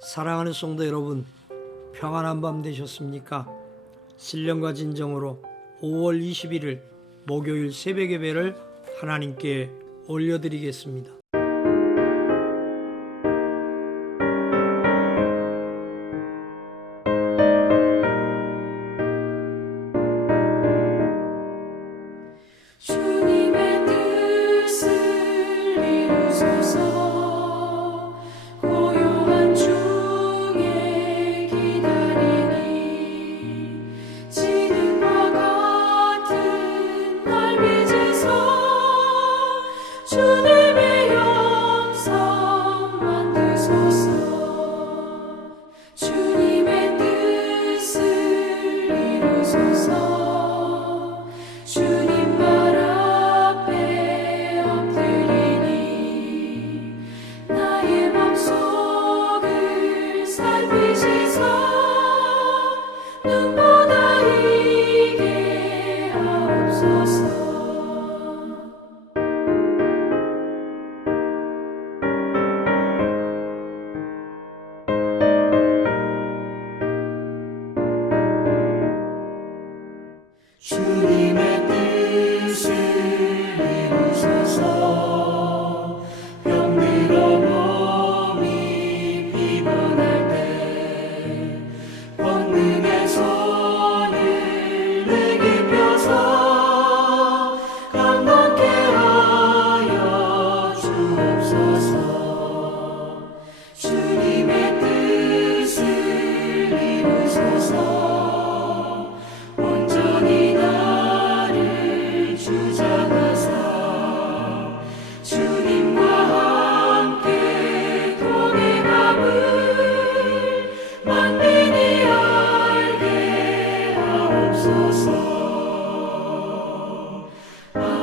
사랑하는 성도 여러분, 평안한 밤 되셨습니까? 신령과 진정으로 5월 21일 목요일 새벽 예배를 하나님께 올려드리겠습니다. 주님의 뜻을 이루소서. 고요한 중에 기다리니 지능과 같은 날 빚으소. 주님의 영성 만드소서. 주님의 뜻을 이루소서. 주님 발 앞에 엎드리니 나의 맘속을 살피시소. 눈보다 이게 하옵소서. 주님의 뜻을 이루소서. 병들어 몸이 피곤할 때 권능의 손을 내게 펴서 강건케 하여 주옵소서. 주님의 뜻을 이루소서. 온전히 나를 주장하사 주님과 함께 동행함을 만민이 알게 하옵소서. 아멘.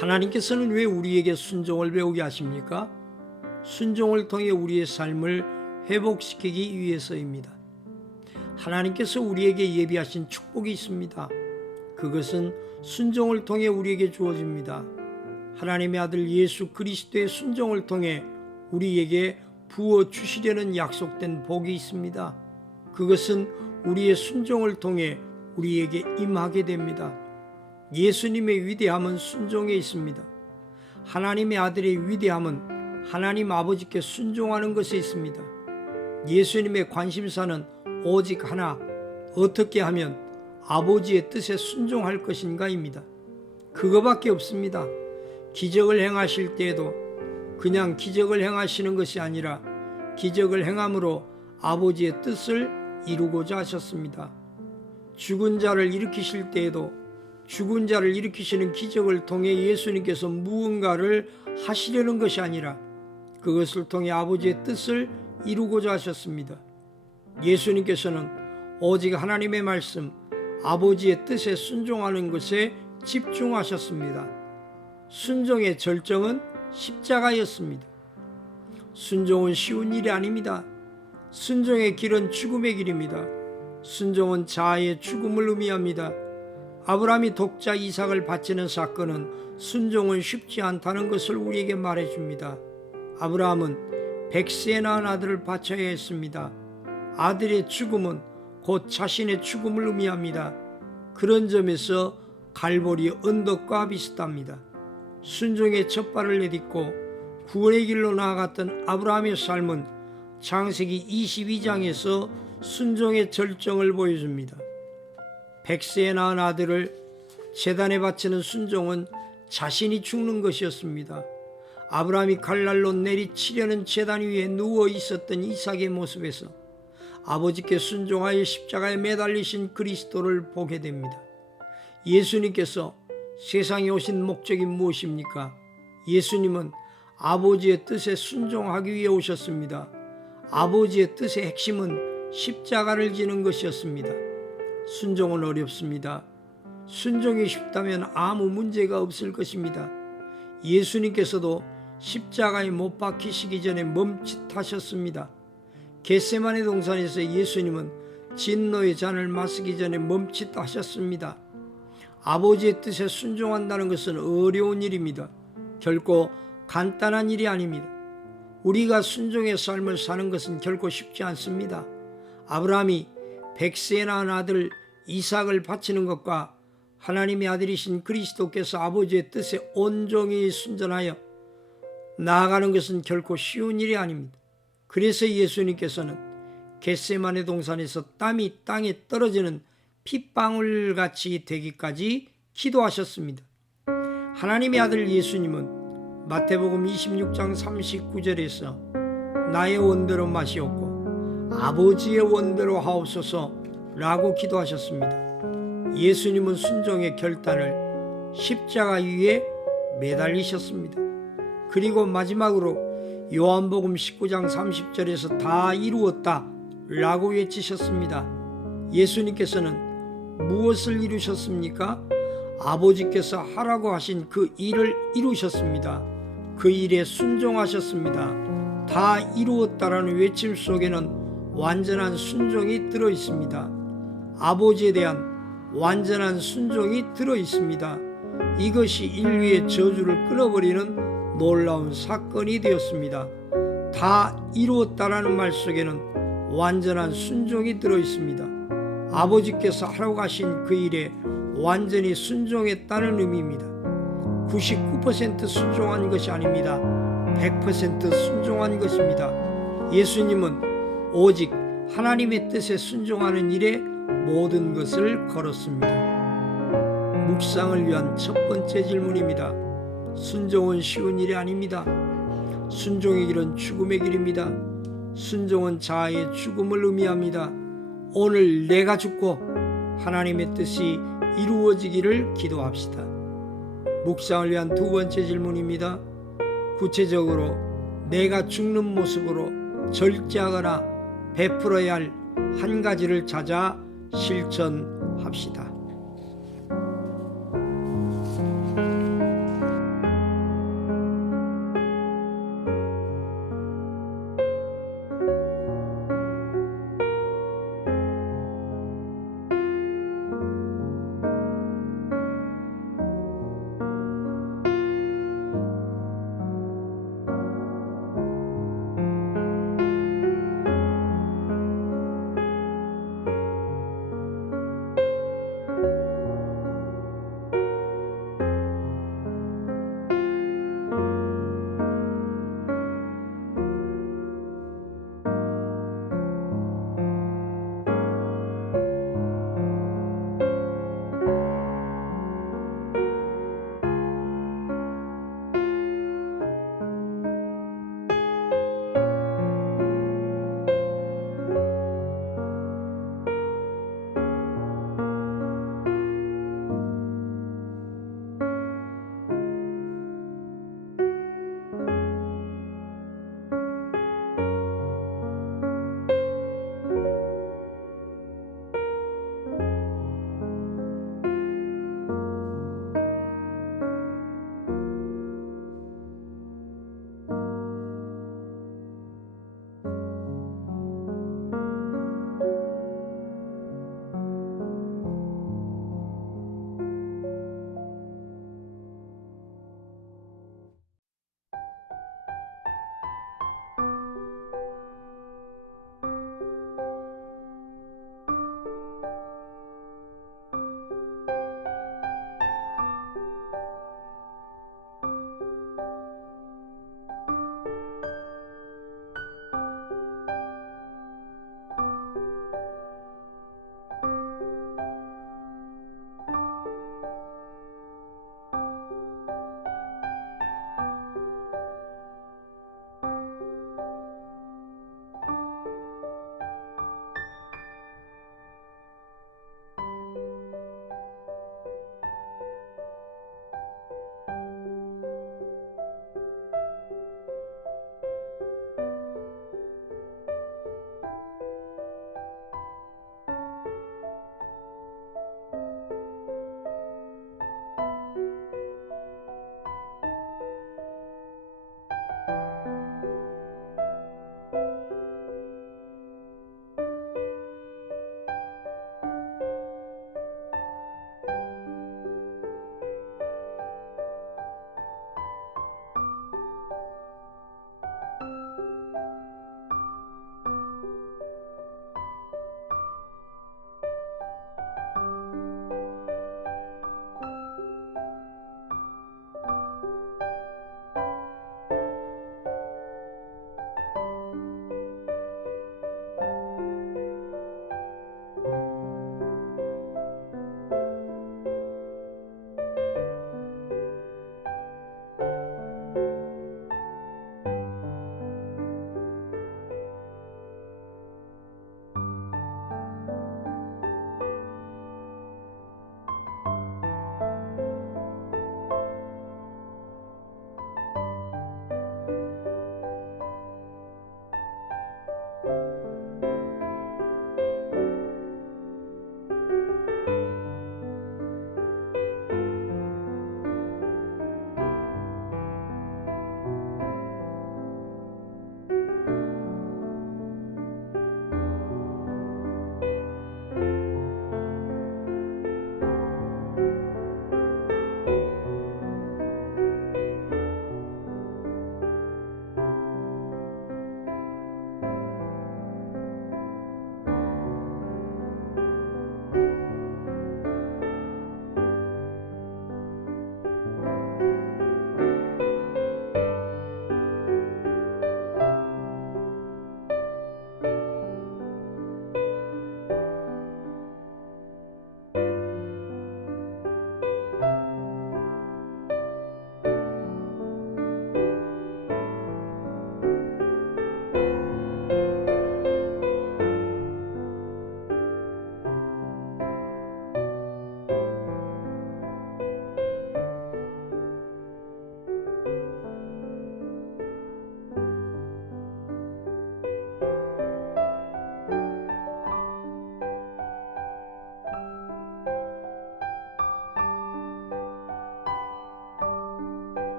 하나님께서는 왜 우리에게 순종을 배우게 하십니까? 순종을 통해 우리의 삶을 회복시키기 위해서입니다. 하나님께서 우리에게 예비하신 축복이 있습니다. 그것은 순종을 통해 우리에게 주어집니다. 하나님의 아들 예수 그리스도의 순종을 통해 우리에게 부어주시려는 약속된 복이 있습니다. 그것은 우리의 순종을 통해 우리에게 임하게 됩니다. 예수님의 위대함은 순종에 있습니다. 하나님의 아들의 위대함은 하나님 아버지께 순종하는 것에 있습니다. 예수님의 관심사는 오직 하나, 어떻게 하면 아버지의 뜻에 순종할 것인가입니다. 그거밖에 없습니다. 기적을 행하실 때에도 그냥 기적을 행하시는 것이 아니라 기적을 행함으로 아버지의 뜻을 이루고자 하셨습니다. 죽은 자를 일으키실 때에도 죽은 자를 일으키시는 기적을 통해 예수님께서 무언가를 하시려는 것이 아니라 그것을 통해 아버지의 뜻을 이루고자 하셨습니다. 예수님께서는 오직 하나님의 말씀, 아버지의 뜻에 순종하는 것에 집중하셨습니다. 순종의 절정은 십자가였습니다. 순종은 쉬운 일이 아닙니다. 순종의 길은 죽음의 길입니다. 순종은 자아의 죽음을 의미합니다. 아브라함이 독자 이삭을 바치는 사건은 순종은 쉽지 않다는 것을 우리에게 말해줍니다. 아브라함은 100세에 낳은 아들을 바쳐야 했습니다. 아들의 죽음은 곧 자신의 죽음을 의미합니다. 그런 점에서 갈보리 언덕과 비슷합니다. 순종의 첫 발을 내딛고 구원의 길로 나아갔던 아브라함의 삶은 창세기 22장에서 순종의 절정을 보여줍니다. 100세에 낳은 아들을 제단에 바치는 순종은 자신이 죽는 것이었습니다. 아브라함이 칼날로 내리치려는 제단 위에 누워 있었던 이삭의 모습에서 아버지께 순종하여 십자가에 매달리신 그리스도를 보게 됩니다. 예수님께서 세상에 오신 목적이 무엇입니까? 예수님은 아버지의 뜻에 순종하기 위해 오셨습니다. 아버지의 뜻의 핵심은 십자가를 지는 것이었습니다. 순종은 어렵습니다. 순종이 쉽다면 아무 문제가 없을 것입니다. 예수님께서도 십자가에 못 박히시기 전에 멈칫하셨습니다. 겟세마네 동산에서 예수님은 진노의 잔을 마시기 전에 멈칫하셨습니다. 아버지의 뜻에 순종한다는 것은 어려운 일입니다. 결코 간단한 일이 아닙니다. 우리가 순종의 삶을 사는 것은 결코 쉽지 않습니다. 아브라함이 백세에 낳은 아들 이삭을 바치는 것과 하나님의 아들이신 그리스도께서 아버지의 뜻에 온종일 순전하여 나아가는 것은 결코 쉬운 일이 아닙니다. 그래서 예수님께서는 겟세마네 동산에서 땀이 땅에 떨어지는 핏방울같이 되기까지 기도하셨습니다. 하나님의 아들 예수님은 마태복음 26장 39절에서 나의 원대로 마시옵고 아버지의 원대로 하옵소서 라고 기도하셨습니다. 예수님은 순종의 결단을 십자가 위에 매달리셨습니다. 그리고 마지막으로 요한복음 19장 30절에서 다 이루었다 라고 외치셨습니다. 예수님께서는 무엇을 이루셨습니까? 아버지께서 하라고 하신 그 일을 이루셨습니다. 그 일에 순종하셨습니다. 다 이루었다라는 외침 속에는 완전한 순종이 들어 있습니다. 아버지에 대한 완전한 순종이 들어 있습니다. 이것이 인류의 저주를 끊어버리는 놀라운 사건이 되었습니다. 다 이루었다라는 말 속에는 완전한 순종이 들어 있습니다. 아버지께서 하라고 하신 그 일에 완전히 순종했다는 의미입니다. 99% 순종한 것이 아닙니다. 100% 순종한 것입니다. 예수님은 오직 하나님의 뜻에 순종하는 일에 모든 것을 걸었습니다. 묵상을 위한 첫 번째 질문입니다. 순종은 쉬운 일이 아닙니다. 순종의 길은 죽음의 길입니다. 순종은 자아의 죽음을 의미합니다. 오늘 내가 죽고 하나님의 뜻이 이루어지기를 기도합시다. 묵상을 위한 두 번째 질문입니다. 구체적으로 내가 죽는 모습으로 절제하거나 베풀어야 할 한 가지를 찾아 실천합시다.